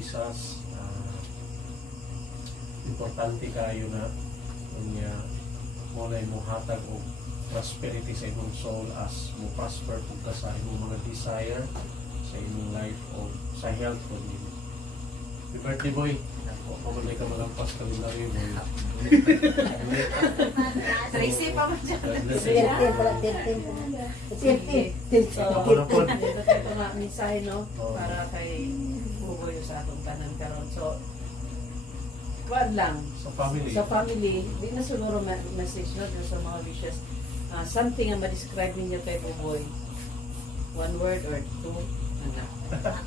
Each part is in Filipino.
Jesus. Importante kayo na unya mo na imong hatag og prosperity sa imong soul as mo prosper pugka sa imong mga desire sa imong life o sa health ko nimo. Happy birthday boy. Pagulay ka malampas kalendaryo boy. Tracy pa man dyan. Ito nga mensahe, no? Para kay Buboy sa atong tanan karon. So, kuwan lang. Sa family. Sa family, di na siguro message, no? Sa mga wishes. Something ang ma-describe ninyo kay Buboy. One word or two? Ano?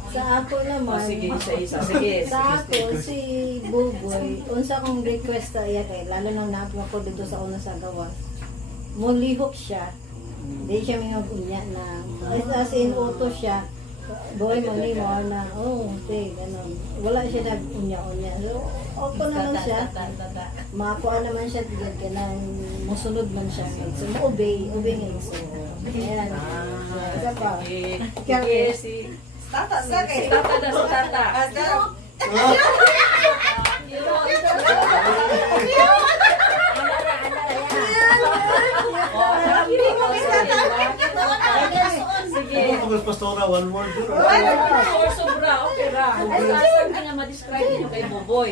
Sa ako naman, Sige, isa-isa. Sige. sa ako, si Buboy, unsa kong request na iya kay, lalo nang naapin ako dito sa una sa gawas, mulihok siya, hindi siya mga unya na, as in uto siya, boy mo ni mo na, okay, ganun. Wala siya nag-unya-unya. So, okay naman siya. Makakuha naman siya, tigad ka nang musunod man siya. So, obey nga so. Ayan. Isa pa. Sige, si Tata, sakit. Tata na si Tata. Sige. Ako pastora one word. Or sobra, okay ra. Ay, saan nga ma-describe niyo kay Buboy?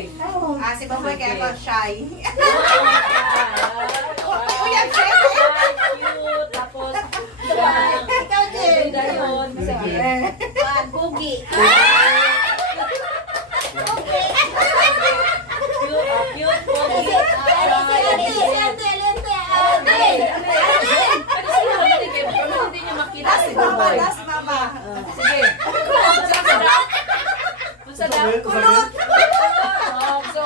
Si Baboy kaya ako shy. Cute, tapos Ikaw din. dayon. Sige. Bugi. Cute, pogi. Hindi niyo makita si Buboy. Last mama. Sige. Unsa daw? Kulot. So,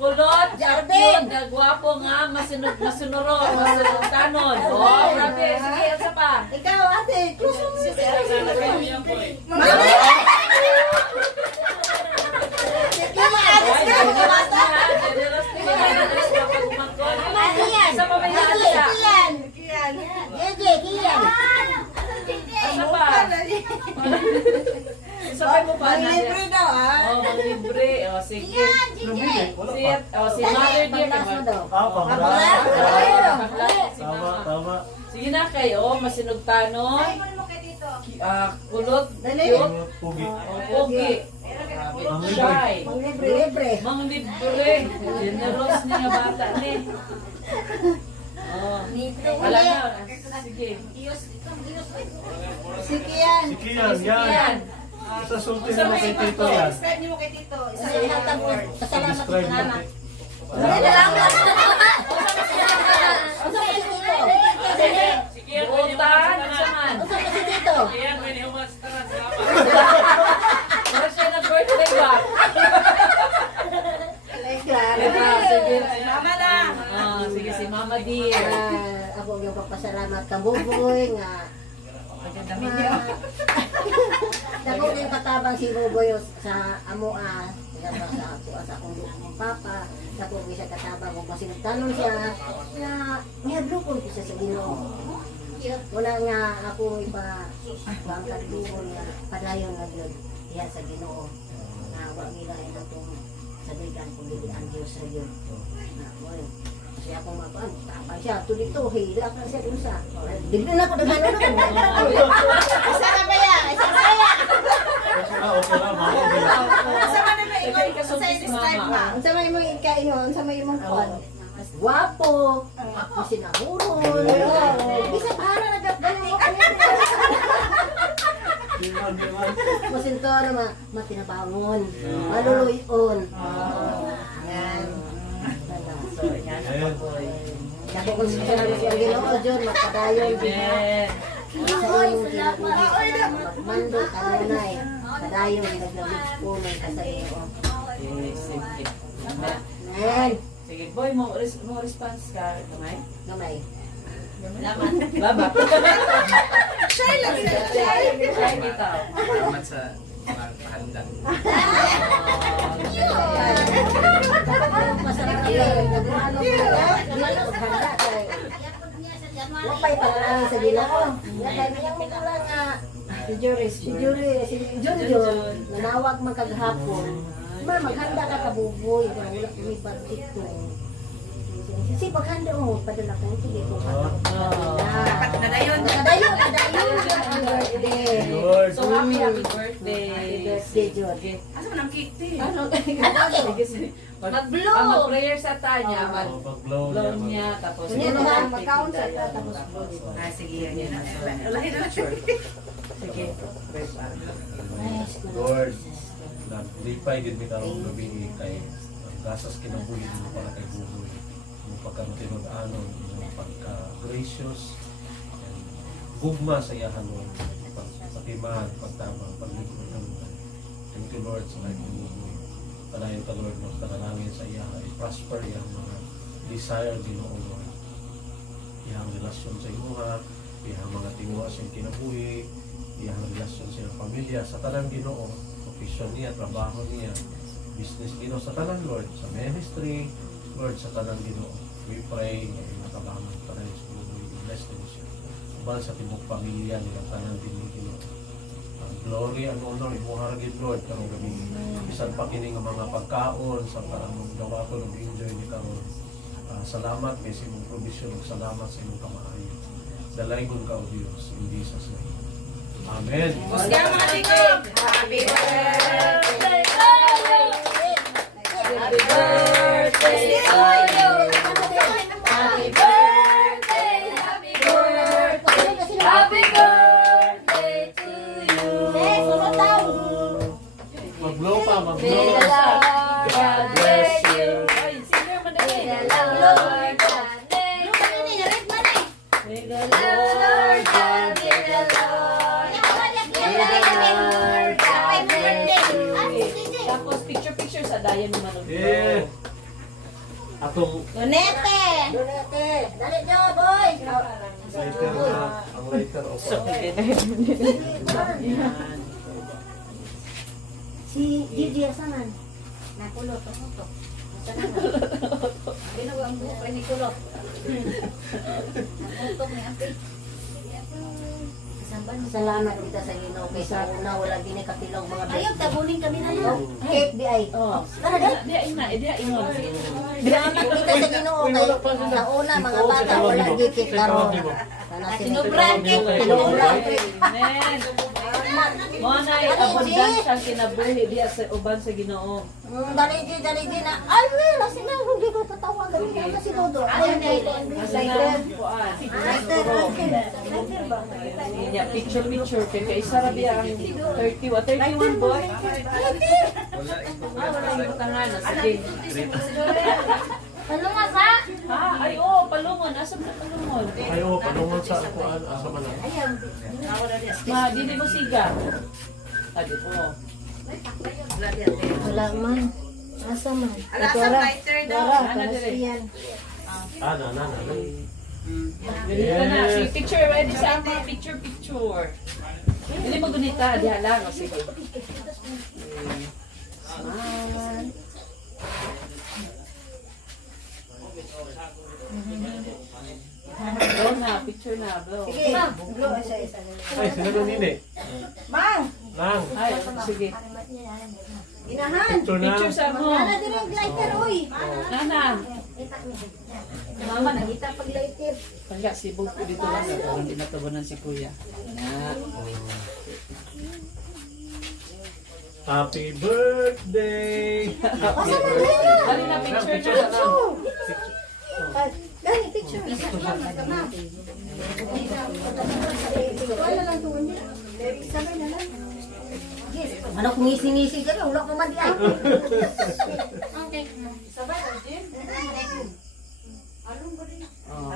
kulot, cute, gwapo nga, masunuro, masunutanon. Oh, grabe. Sige, unsa pa? Ikaw, ate, Sa pa may nasa? Kian. Isa pa? Isa pa mo pa na? Libre daw Oh, libre. Oh, sige. Si Mother Dear. Tama. Sige na kayo, masinugtano. Ay, mo mo kay dito. Kulot, cute, Pugi. pogi. Shy. libre. Mang libre. Generous niya nga bata ni. Oh. Wala na. Sige. Si Kian. Si Kian, yan. Yan. Sa sulti mo kay Tito yan. Describe niyo mo kay dito. Isa Ay, lang hatag mo. word. Pasalamat Describe mo. salamat. Sige, buutan. Saman. Pero siya nag-birthday ba? Sige. Mama na. Sige, si Mama Dear. Ako yung papasalamat ka Buboy nga. Dako yung katabang si Buboy sa amo sa akong papa. Dako siya katabang kung masinagtanon siya na nihablukon ko siya sa Ginoo. Wala nga ako bangkad duhon nga padayon nga yun diha sa Ginoo. Na wag nila itong sabigan kung hindi ang Diyos sa yun. Kasi ako tapang siya, tulito, hila ka siya dun sa. Bigla na ako nagano. Isa na ba yan? Isa na ba yan? Okay lang, Isa na ba Ikaw ikaw? ikasulti Sa si describe Mama. ma. Unsa may imong ikaingon, unsa may imong kwan? Guwapo, masinahurol. Bisa para nagapdalo. Masinto na matinabangon, maluluyon. Yan. So, yan ang Buboy. Dako kung siya lang siya Ginoo Diyon makadayon Amen. sa imong kinabuhi. Mando kanunay. Padayon naglabig puno ka sa Ginoo. Sige. Amen. Sige, boy, mo response ka. Kamay? Gamay. Laman. Baba. Shy lang sila. Shy. Try kita. Salamat sa pagkakahanda. Masarap kayo. Nagmano paghanda kay. Wapay panalangin sa Ginoo. Nga kay mayang mula nga Si Jury, si Junjun, nanawag man kagahapon. Ma, maghanda ka kabuboy, kung wala kami budget ko. Si paghanda mo, padala ko, sige ko pa. Dapat na dayon. Nadayon ang birthday. Lord. So happy birthday. Happy birthday, Jury. Asa man ang cake te? Ano? Sige, sige. Mag-blow. Mag-prayer sa Tanya, Mag-blow mag-blow niya, tapos Kunya na, mag-count sa ita, tapos blow. Ah, sige, yan na. Lahi na. Sige. Pray pa. Nice. Lord, naglipay din mi karong gabi kay ang gasas kinabuhi mo para kay buboy. Yung pagkamatinud-anon, yung pagka-gracious, and gugma sa iyahan mo, pagpatiman, pagtabang, paglikod ng thank you Lord sa life ng buboy. Palayon ka Lord, magtakalangin sa iya, i-prosper yung mga desire Ginoo Lord. Iyang relasyon sa imuha, iyang mga tinguha sa kinabuhi, iyang relasyon sa iyang pamilya, sa tanang Ginoo, profesyon niya, trabaho niya, business Ginoo, sa tanang Lord, sa ministry, Lord, sa tanang Ginoo. We pray na pinakabangan para sa buboy, bless them siya. Ubal sa tibok pamilya nila, tanang Ginoo. Ang glory and honor, imuharagin Lord, karong gabi. Bisan pa kini nga mga pagkaon, sa parang magawa ko ng enjoy ni karon. Salamat kay sa imong provision, salamat sa imong kamaayo. Dalaygon ka o Dios, in Jesus name. Amen. Kusya mga tigog. Happy birthday to you. Happy birthday to you. Happy birthday, happy birthday, happy birthday to you. Mag-blow pa, May mag-blow. the Lord God bless you. Ay, singer man na May the eh. Lord God bless. May the Lord God, may the Lord, may the Lord God bless you. Tapos picture sa dayan ni Manong. Yeah. Atong Lunete. Donete, dali jo, boy. lighter na, ang lighter o Si Gigi asaman. Nakulot ako to. Ginawa ang buhok ni Kulot. Nakutok ni Api. Salamat kita sa Ginoo kay sa una wala gini katilong mga Ayaw, tabunin kami na lang. FBI. Oh. Tara di. Dia ina, dia ingon. Salamat kita sa Ginoo kay sa una mga bata wala gipit karon. Sana Sinubran kay Sinubran. Amen. Mo na abundansya kinabuhi diya sa uban sa Ginoo. Dali di na. Ay, wala sila hindi ko tatawa gawin na si Dodo. Ay, Asa na kuan. Lighter ba? Niya picture kay isa ra biya ang 31 boy. Wala yung tangan na sige. Ano nga sa? Ay oo, palungon, asa na palungon? Ayo, panungon sa kuan, asa man lang. Ma, dili mo siga. Adi po. Wala man. Asa man? Alasang lighter daw. Ana dire. Na. Dili ka na, si picture ready sa ama, picture. Dili mo gunita, diha lang, o sige. Smile. Blow na, picture na, blow. Sige, blow isa. Ay, sila nung nini. Mang! Lang. Ay, sige. Inahan! Picture na. Picture sa mo. Ana din ang lighter, uy! Nana. Mama, nakita pag lighter. Pagka si Buko dito lang, parang tinatawanan si Kuya. Na. Happy birthday! Happy birthday. Dali na picture na lang. Dali, picture. Wala lang tuwan niya. Sabay na lang. Yes. Ano kung ngisi-ngisi ka na, wala pa man di ay. Okay. Sabay, Jim. Oh.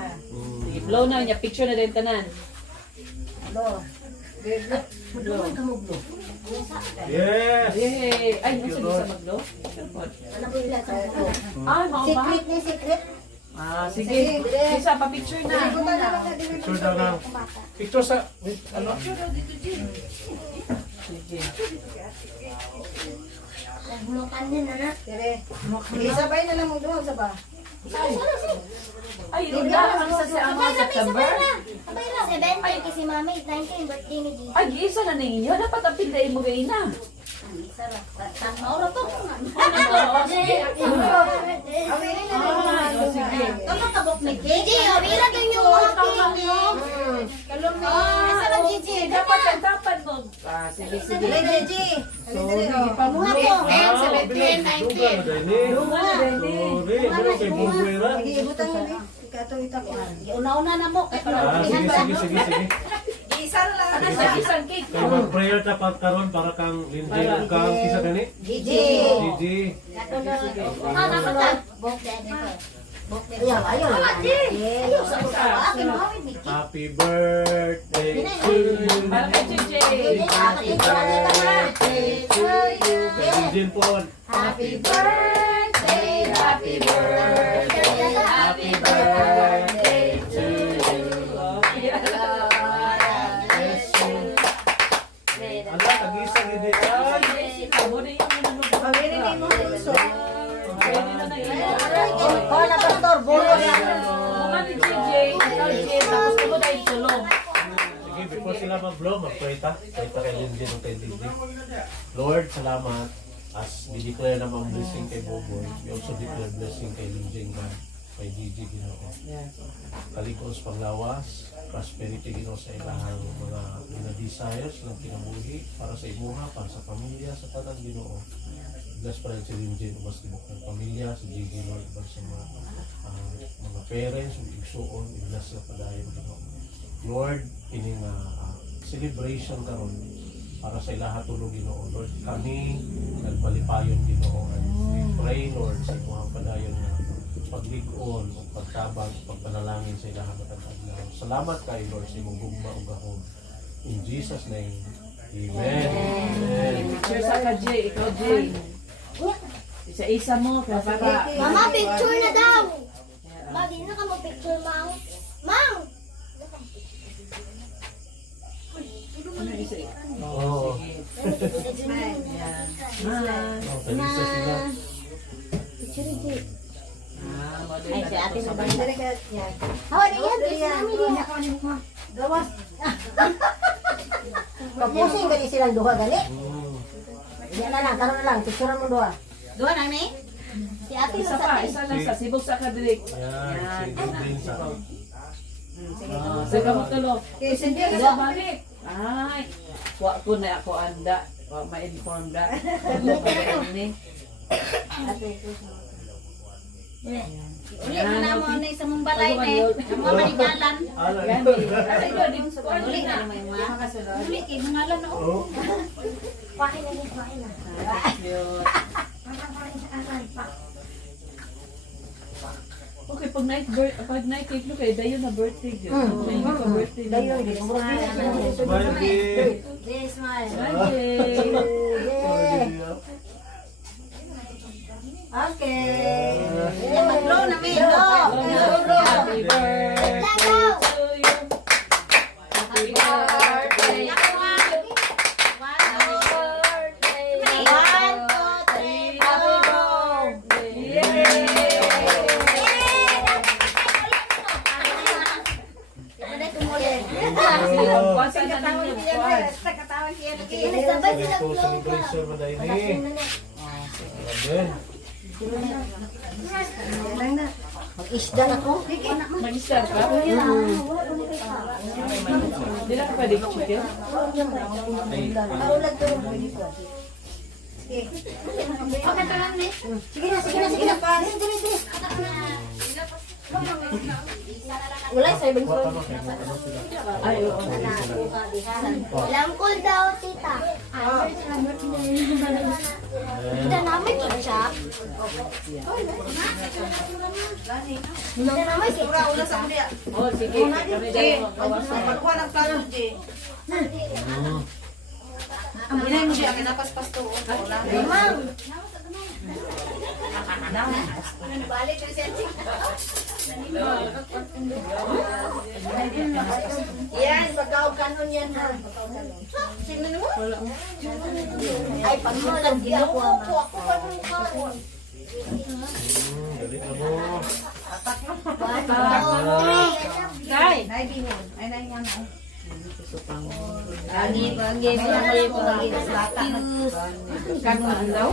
Sige, blow na niya, picture na din tanan. Alo. Blow. Ka mo blow. Yes! Yay! Ay, nasa di sa mag-blow? Ano ko ilan sa blow? Ay, mao ba? Secret ni secret. Ah, sige. Isa pa picture na. Picture na lang. Picture sa... Wait, ano? Sige. Bulutan din na na. Dire. Isabay na lang mo doon sa ba. Ay, yun na. Ang sa mga September. 7 kasi mami, 19 birthday ni Gigi. Ay, isa na ninyo. Dapat ang pinday mo gay na. Maura to. Gigi, awira din yung mga cake mo. Asa lang Gigi? Dapat ang dapat mo. Ah, sige, sige. Gigi. Sorry, pamuha Ako. ko. 17, 19. Lunga na, Dali. Sorry, pero kay Buboy ra. Ibutan mo ni. Ikato ita ko. Una-una na mo. Sige. Ano sa isang cake? Kaya mag-prayer ta pagkaroon para kang Lindsay ug kang kisa gani. Gigi. Gigi. Ayaw, ayaw. Ayaw sa mga Happy birthday to you. Para kay JJ. Happy birthday to you. Kay Lindsay po. Happy birthday, happy birthday, happy birthday to you. Ala, tag-isa gid ay. Amo na yung minunod. Pamili ni mo so. Pwede na na yun. Ko na pastor, bolos. Mga ni JJ, ikaw JJ, tapos ko na itulong. Sige, before sila mag-blow, mag-pray ta. Pray ta kay Lindsay ug kay Lindsay. Lord, salamat. As we declare na mga blessing kay Boboy, we also declare blessing kay Lindsay nga kay Gigi Ginoo. Kaligos panglawas, prosperity Ginoo sa ilahang mga desires ng kinabuhi para sa imuha, para sa pamilya, sa tanang Ginoo. Bless pa rin si Lindsay ug mas tibok ng pamilya, si Gigi Lord, para sa mga parents, ug igsuon, i-bless na padayon Ginoo. Lord, ini nga celebration karon para sa ilaha tulog Ginoo. Lord, kami nagpalipayon Ginoo. And we pray Lord sa imong padayon nga paglig-on o pagtabang, pagpanalangin sa ilaha matag adlaw. Salamat kay Lord sa imong gugma ug gahom. In Jesus name. Amen. Amen. Picture sa ka J, ikaw J. Isa-isa mo, para. Mama, picture na daw. Bagay na ka mo picture, Mang. Mang! Ano isa? Oo. Oh, talisa sila. Picture ni Gigi. Ay, si ate na ba? Hawa na yan, picture namin yan. Gawas. Kapusing gali silang duha gali. Yan na lang, karon na lang, picturean mo duha. Doon na ni? Si ate Isa sa pa, ate. isa lang sa sibog sa kadrik. Yan, si Lindsay sa Sa kamot tulo. Hindi ka sa balik. Ay, wa ko na ako anda. Wa ma-inform da. Ano pa ba ini? Uli mo na mo na sa mong balay ni. Ang mga manigalan. Gani. Ay, ito din ko Uli na. Uli kay mangalan na Oh. Pakin na ni, pakin na. Okay, pag night cake no kay dayon na birthday gyud. May ka birthday. Dayon, di mo Smile, Gigi. Yes, smile. Okay. Okay. Mag-blow na may Happy birthday to you. Happy birthday. Celebration mo dahil ni. Amen. Mag-isda na ko. Mag-start ka? Hindi na ka pwede chicken? Kaulag to. Sige na, sige na, sige na. Dili, dili. Wala sa ibang Wala phone. mo kay mo ano sila. Ay, oo. Langkol daw, tita. Kita namin ito siya. Kita namin siya. Oh, sige. Kami dahil magkawasan. Mang. Balik ko siya. Yan, magkaukanon yan ha. Sino mo? Ay, pag magkaginawa Ako pa nung Dali na mo. Day. Lagi, lagi, lagi, lagi. Kangon daw.